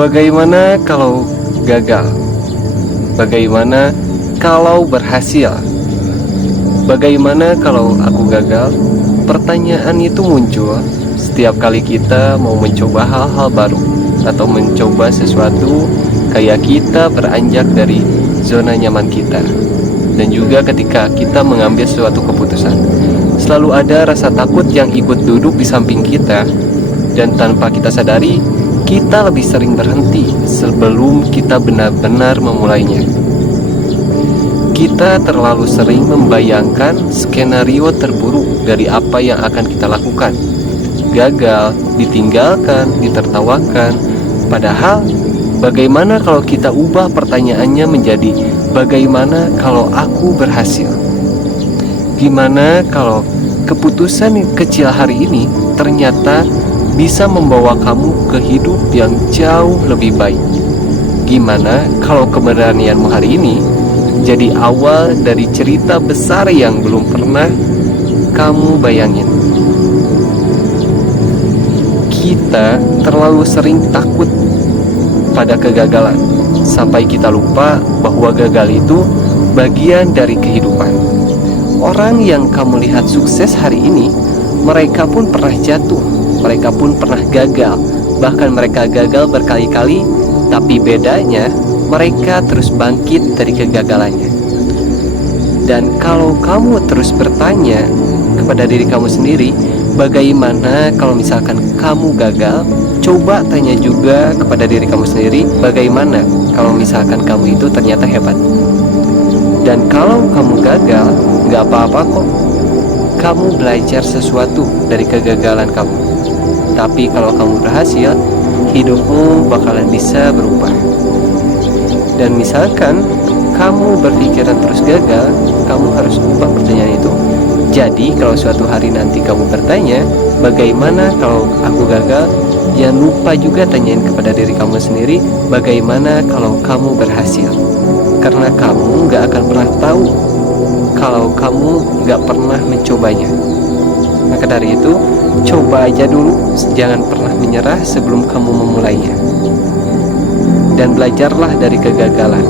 Bagaimana kalau gagal? Bagaimana kalau berhasil? Bagaimana kalau aku gagal? Pertanyaan itu muncul setiap kali kita mau mencoba hal-hal baru atau mencoba sesuatu, kayak kita beranjak dari zona nyaman kita. Dan juga ketika kita mengambil suatu keputusan, selalu ada rasa takut yang ikut duduk di samping kita. Dan tanpa kita sadari, kita lebih sering berhenti sebelum kita benar-benar memulainya. Kita terlalu sering membayangkan skenario terburuk dari apa yang akan kita lakukan. Gagal, ditinggalkan, ditertawakan. Padahal, bagaimana kalau kita ubah pertanyaannya menjadi, bagaimana kalau aku berhasil? Gimana kalau keputusan kecil hari ini ternyata bisa membawa kamu ke hidup yang jauh lebih baik? Gimana kalau keberanianmu hari ini jadi awal dari cerita besar yang belum pernah kamu bayangin? Kita terlalu sering takut pada kegagalan sampai kita lupa bahwa gagal itu bagian dari kehidupan. Orang yang kamu lihat sukses hari ini, mereka pun pernah jatuh, mereka pun pernah gagal. Bahkan mereka gagal berkali-kali, tapi bedanya mereka terus bangkit dari kegagalannya. Dan kalau kamu terus bertanya kepada diri kamu sendiri, bagaimana kalau misalkan kamu gagal? Coba tanya juga kepada diri kamu sendiri, bagaimana kalau misalkan kamu itu ternyata hebat? Dan kalau kamu gagal, gak apa-apa kok. Kamu belajar sesuatu dari kegagalan kamu. Tapi kalau kamu berhasil, hidupmu bakalan bisa berubah. Dan misalkan kamu berpikiran terus gagal, kamu harus ubah pertanyaan itu. Jadi kalau suatu hari nanti kamu bertanya, bagaimana kalau aku gagal? Jangan lupa juga tanyain kepada diri kamu sendiri, bagaimana kalau kamu berhasil? Karena kamu gak akan pernah tahu kalau kamu gak pernah mencobanya. Maka dari itu, coba aja dulu, jangan pernah menyerah sebelum kamu memulainya. Dan belajarlah dari kegagalan.